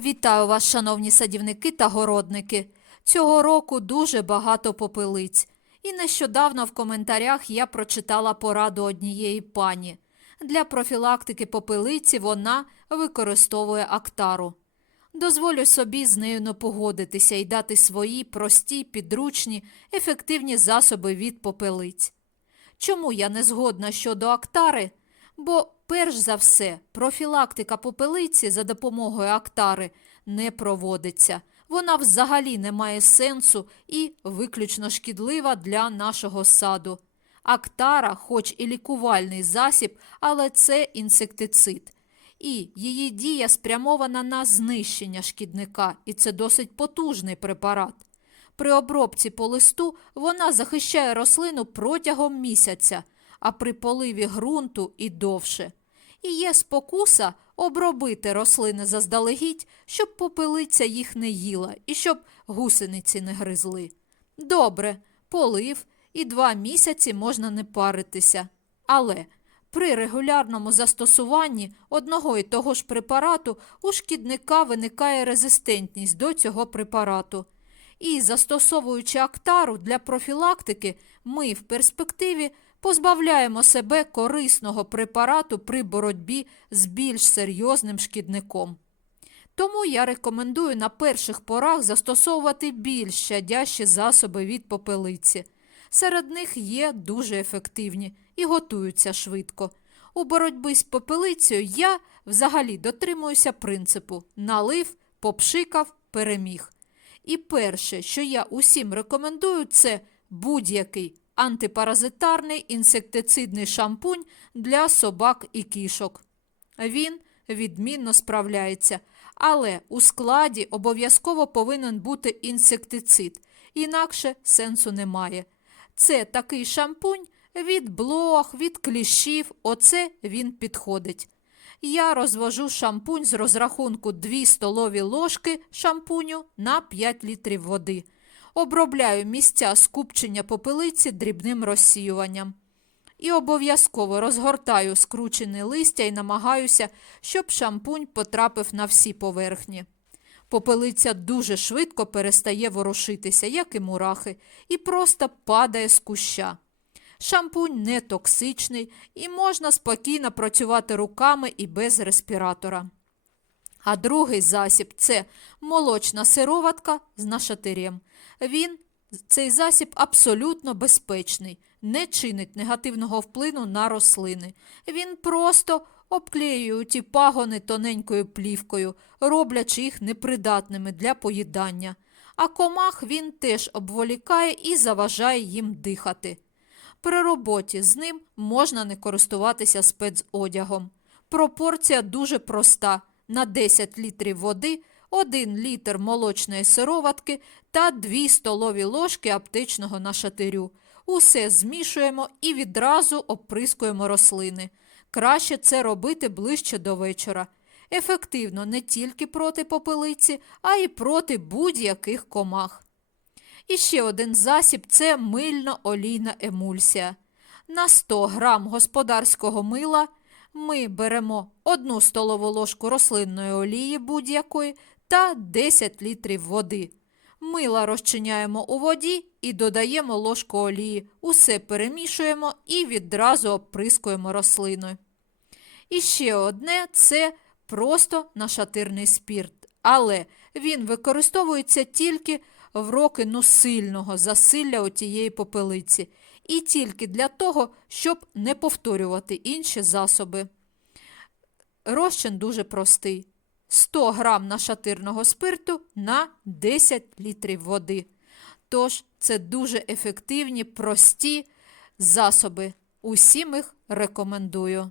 Вітаю вас, шановні садівники та городники. Цього року дуже багато попелиць. І нещодавно в коментарях я прочитала пораду однієї пані. Для профілактики попелиці вона використовує актару. Дозволю собі з нею не погодитися і дати свої прості, підручні, ефективні засоби від попелиць. Чому я не згодна щодо актари? Бо, перш за все, профілактика попелиці за допомогою актари не проводиться. Вона взагалі не має сенсу і виключно шкідлива для нашого саду. Актара, хоч і лікувальний засіб, але це інсектицид. І її дія спрямована на знищення шкідника, і це досить потужний препарат. При обробці по листу вона захищає рослину протягом місяця, а при поливі ґрунту і довше. І є спокуса обробити рослини заздалегідь, щоб попелиця їх не їла і щоб гусениці не гризли. Добре, полив і два місяці можна не паритися. Але при регулярному застосуванні одного і того ж препарату у шкідника виникає резистентність до цього препарату. І застосовуючи актару для профілактики, ми в перспективі позбавляємо себе корисного препарату при боротьбі з більш серйозним шкідником. Тому я рекомендую на перших порах застосовувати більш щадящі засоби від попелиці. Серед них є дуже ефективні і готуються швидко. У боротьбі з попелицею я взагалі дотримуюся принципу налив, попшикав, переміг. І перше, що я усім рекомендую, це будь-який антипаразитарний інсектицидний шампунь для собак і кішок. Він відмінно справляється, але у складі обов'язково повинен бути інсектицид, інакше сенсу немає. Це такий шампунь від блох, від кліщів, оце він підходить. Я розвожу шампунь з розрахунку 2 столові ложки шампуню на 5 літрів води. Обробляю місця скупчення попелиці дрібним розсіюванням. І обов'язково розгортаю скручене листя і намагаюся, щоб шампунь потрапив на всі поверхні. Попелиця дуже швидко перестає ворушитися, як і мурахи, і просто падає з куща. Шампунь не токсичний і можна спокійно працювати руками і без респіратора. А другий засіб це молочна сироватка з нашатирем. Він, цей засіб абсолютно безпечний, не чинить негативного впливу на рослини. Він просто обклеює ті пагони тоненькою плівкою, роблячи їх непридатними для поїдання. А комах він теж обволікає і заважає їм дихати. При роботі з ним можна не користуватися спецодягом. Пропорція дуже проста: на 10 літрів води, 1 літр молочної сироватки та 2 столові ложки аптечного нашатирю. Усе змішуємо і відразу оприскуємо рослини. Краще це робити ближче до вечора. Ефективно не тільки проти попелиці, а й проти будь-яких комах. І ще один засіб це мильно-олійна емульсія. На 100 грам господарського мила ми беремо 1 столову ложку рослинної олії будь-якої та 10 літрів води. Мила розчиняємо у воді і додаємо ложку олії. Усе перемішуємо і відразу оприскуємо рослиною. І ще одне це просто нашатирний спірт, але він використовується тільки в роки ну сильного засилля отієї попелиці, і тільки для того, щоб не повторювати інші засоби. Розчин дуже простий: 100 грам нашатирного спирту на 10 літрів води. Тож це дуже ефективні, прості засоби. Усім їх рекомендую.